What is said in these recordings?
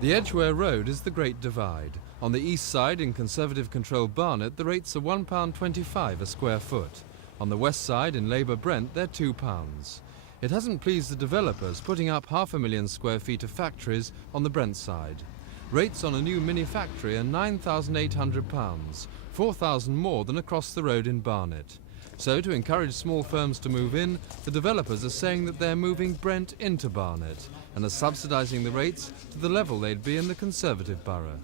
The Edgware Road is the Great Divide. On the east side, in Conservative-controlled Barnet, the rates are £1.25 a square foot. On the west side, in Labour Brent, they're £2. It hasn't pleased the developers putting up 500,000 square feet of factories on the Brent side. Rates on a new mini-factory are £9,800, £4,000 more than across the road in Barnet. So, to encourage small firms to move in, the developers are saying that they're moving Brent into Barnet and are subsidising the rates to the level they'd be in the Conservative borough.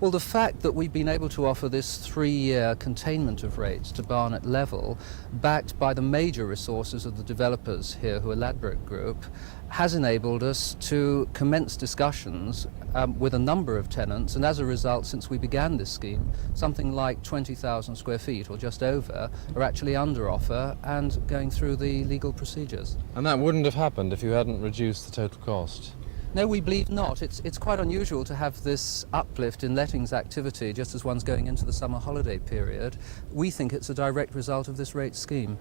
Well, the fact that we've been able to offer this 3-year containment of rates to Barnet level, backed by the major resources of the developers here, who are Ladbroke Group, has enabled us to commence discussions with a number of tenants, and as a result, since we began this scheme, something like 20,000 square feet, or just over, are actually under offer and going through the legal procedures. And that wouldn't have happened if you hadn't reduced the total cost? No, we believe not. It's quite unusual to have this uplift in lettings activity just as one's going into the summer holiday period. We think it's a direct result of this rate scheme.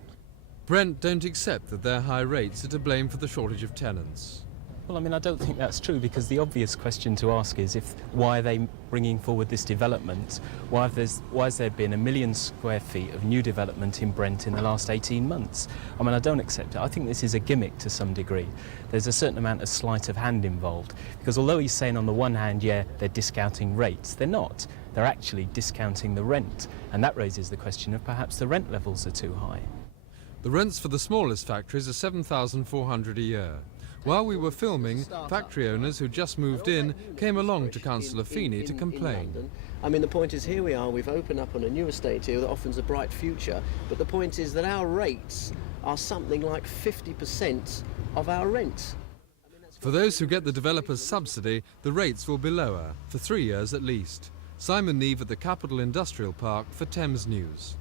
Brent don't accept that their high rates are to blame for the shortage of tenants. Well, I mean, I don't think that's true, because the obvious question to ask is why are they bringing forward this development? Why has there been 1 million square feet of new development in Brent in the last 18 months? I mean, I don't accept it. I think this is a gimmick to some degree. There's a certain amount of sleight of hand involved, because although he's saying on the one hand, yeah, they're discounting rates, they're not. They're actually discounting the rent, and that raises the question of perhaps the rent levels are too high. The rents for the smallest factories are £7,400 a year. While we were filming, factory owners who just moved in came along to Councillor Feeney to complain. I mean, the point is, here we are, we've opened up on a new estate here that offers a bright future, but the point is that our rates are something like 50% of our rent. For those who get the developer's subsidy, the rates will be lower, for 3 years at least. Simon Neve at the Capital Industrial Park for Thames News.